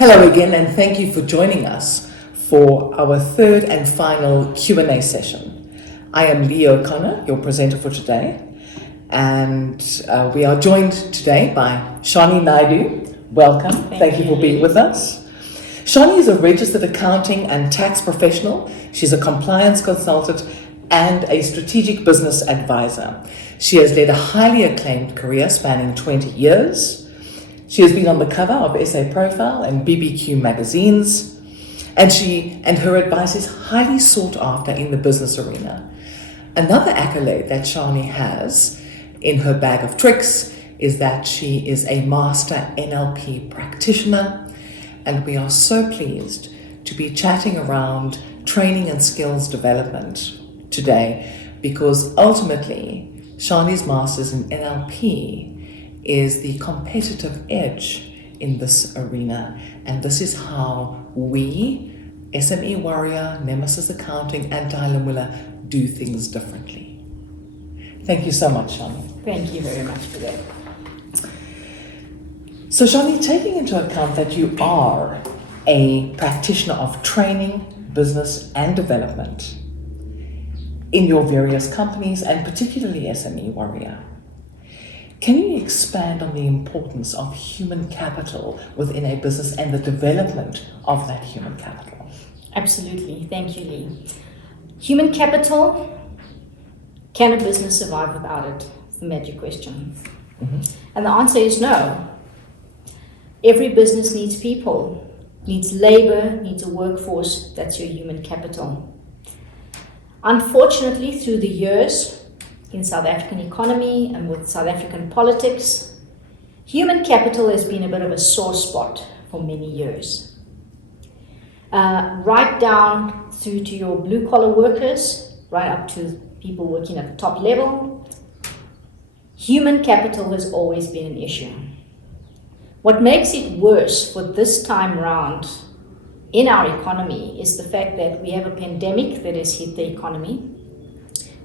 Hello again, and thank you for joining us for our third and final Q&A session. I am Lee O'Connor, your presenter for today, and we are joined today by Shani Naidu. Welcome. Thank you for being with us. Shani is a registered accounting and tax professional. She's a compliance consultant and a strategic business advisor. She has led a highly acclaimed career spanning 20 years. She has been on the cover of SA Profile and BBQ magazines, and her advice is highly sought after in the business arena. Another accolade that Shani has in her bag of tricks is that she is a master NLP practitioner, and we are so pleased to be chatting around training and skills development today, because ultimately Shani's master's in NLP is the competitive edge in this arena, and this is how we, SME Warrior, Nemesis Accounting and Dial-a-Mula do things differently. Thank you so much, Shani. Thank you very much for that. So Shani, taking into account that you are a practitioner of training, business and development in your various companies and particularly SME Warrior, can you expand on the importance of human capital within a business and the development of that human capital? Absolutely. Thank you, Lee. Human capital, can a business survive without it? It's the magic question. Mm-hmm. And the answer is no. Every business needs people, needs labor, needs a workforce. That's your human capital. Unfortunately, through the years, in South African economy and with South African politics, human capital has been a bit of a sore spot for many years. Right down through to your blue-collar workers, right up to people working at the top level, human capital has always been an issue. What makes it worse for this time round in our economy is the fact that we have a pandemic that has hit the economy.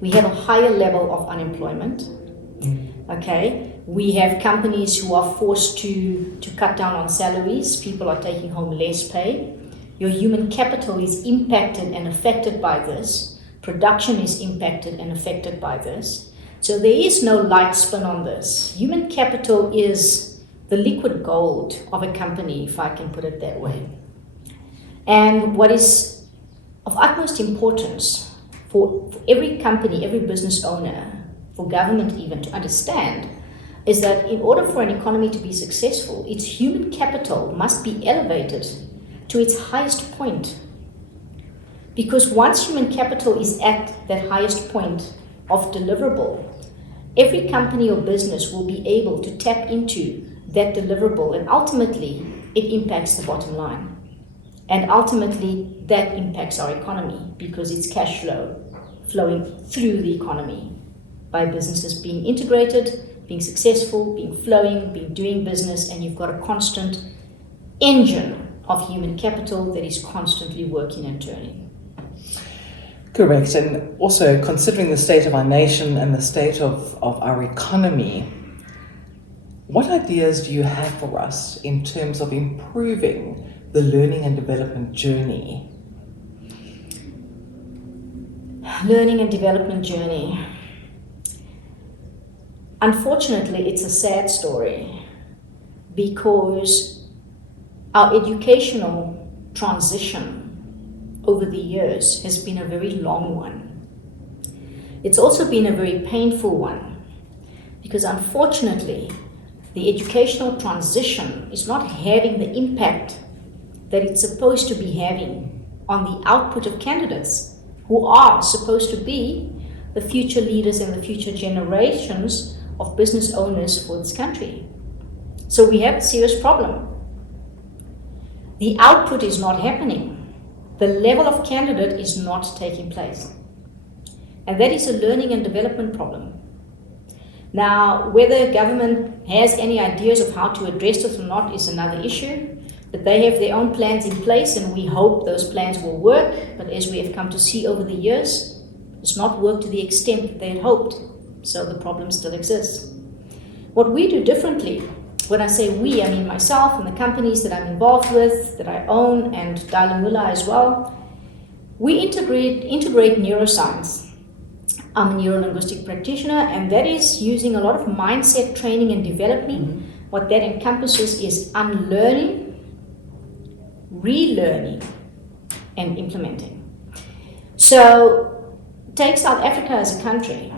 We have a higher level of unemployment. Okay, we have companies who are forced to cut down on salaries. People are taking home less pay. Your human capital is impacted and affected by this. Production is impacted and affected by this. So there is no light spin on this. Human capital is the liquid gold of a company, if I can put it that way. And what is of utmost importance for every company, every business owner, for government even to understand, is that in order for an economy to be successful, its human capital must be elevated to its highest point. Because once human capital is at that highest point of deliverable, every company or business will be able to tap into that deliverable, and ultimately it impacts the bottom line. And ultimately that impacts our economy because it's cash flow flowing through the economy by businesses being integrated, being successful, being flowing, being doing business, and you've got a constant engine of human capital that is constantly working and turning. Correct, and also considering the state of our nation and the state of our economy, what ideas do you have for us in terms of improving the learning and development journey? Learning and development journey. Unfortunately, it's a sad story because our educational transition over the years has been a very long one. It's also been a very painful one because unfortunately, the educational transition is not having the impact that it's supposed to be having on the output of candidates who are supposed to be the future leaders and the future generations of business owners for this country. So we have a serious problem. The output is not happening. The level of candidate is not taking place. And that is a learning and development problem. Now, whether government has any ideas of how to address this or not is another issue. But they have their own plans in place, and we hope those plans will work. But as we have come to see over the years, it's not worked to the extent that they had hoped. So the problem still exists. What we do differently when I say we, I mean myself and the companies that I'm involved with, that I own, and Dial-a-Mula as well. We integrate neuroscience. I'm a neuro-linguistic practitioner, and that is using a lot of mindset training and developing. What that encompasses is unlearning, relearning, and implementing. So take South Africa as a country,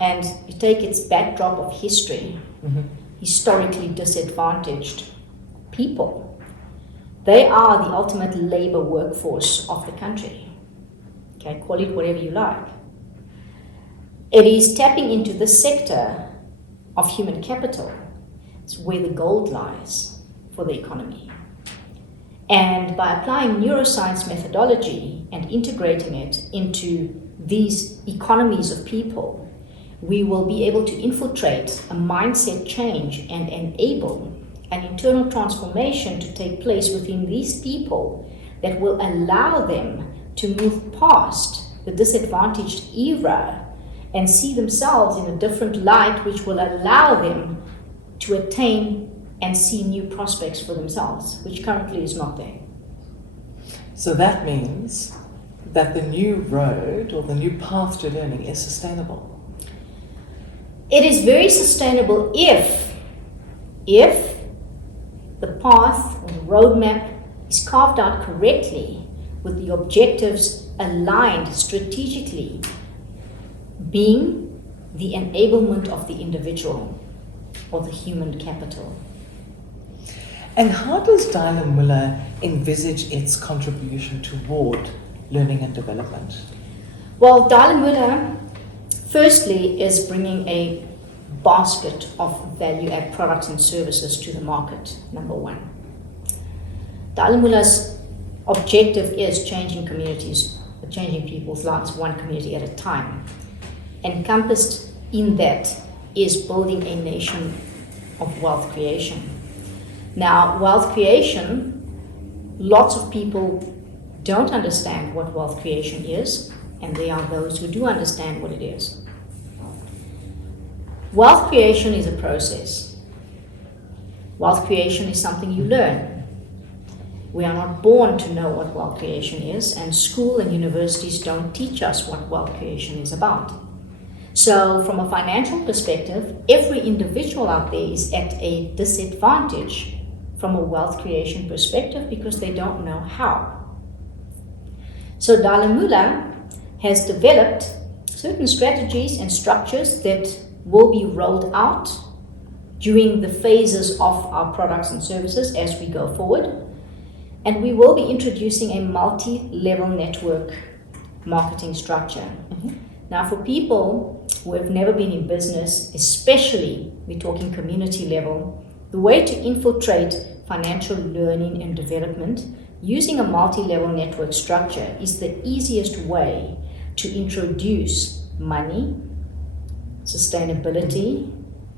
and you take its backdrop of history, historically disadvantaged people. They are the ultimate labor workforce of the country. Okay, call it whatever you like. It is tapping into the sector of human capital. It's where the gold lies for the economy. And by applying neuroscience methodology and integrating it into these economies of people, we will be able to infiltrate a mindset change and enable an internal transformation to take place within these people that will allow them to move past the disadvantaged era and see themselves in a different light, which will allow them to attain and see new prospects for themselves, which currently is not there. So that means that the new road or the new path to learning is sustainable. It is very sustainable if the path or the roadmap is carved out correctly with the objectives aligned strategically, being the enablement of the individual or the human capital. And how does Dial-a-Mula envisage its contribution toward learning and development? Well, Dial-a-Mula firstly is bringing a basket of value-add products and services to the market, number one. Dial-a-Mula's objective is changing communities, changing people's lives one community at a time. Encompassed in that is building a nation of wealth creation. Now, wealth creation, lots of people don't understand what wealth creation is, and there are those who do understand what it is. Wealth creation is a process. Wealth creation is something you learn. We are not born to know what wealth creation is, and school and universities don't teach us what wealth creation is about. So from a financial perspective, every individual out there is at a disadvantage from a wealth creation perspective because they don't know how. So Dial-a-Mula has developed certain strategies and structures that will be rolled out during the phases of our products and services as we go forward. And we will be introducing a multi-level network marketing structure. Now, for people who have never been in business, especially we're talking community level, the way to infiltrate financial learning and development using a multi-level network structure is the easiest way to introduce money, sustainability,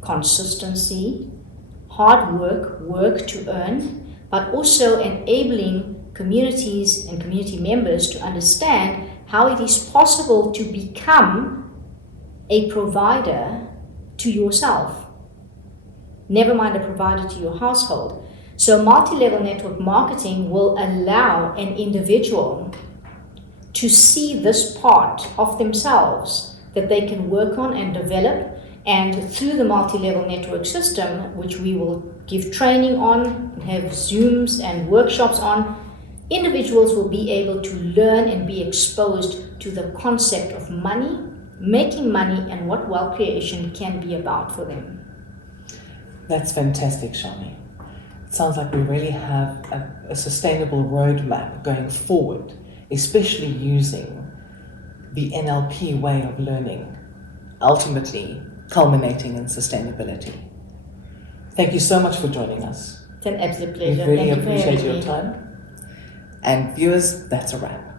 consistency, hard work, work to earn, but also enabling communities and community members to understand how it is possible to become a provider to yourself. Never mind a provider to your household. So multi-level network marketing will allow an individual to see this part of themselves that they can work on and develop, and through the multi-level network system, which we will give training on, have Zooms and workshops on, individuals will be able to learn and be exposed to the concept of money, making money, and what wealth creation can be about for them. That's fantastic, Shani. It sounds like we really have a sustainable roadmap going forward, especially using the NLP way of learning, ultimately culminating in sustainability. Thank you so much for joining us. It's an absolute pleasure. We really Thank you for appreciate having your me. time. And viewers, that's a wrap.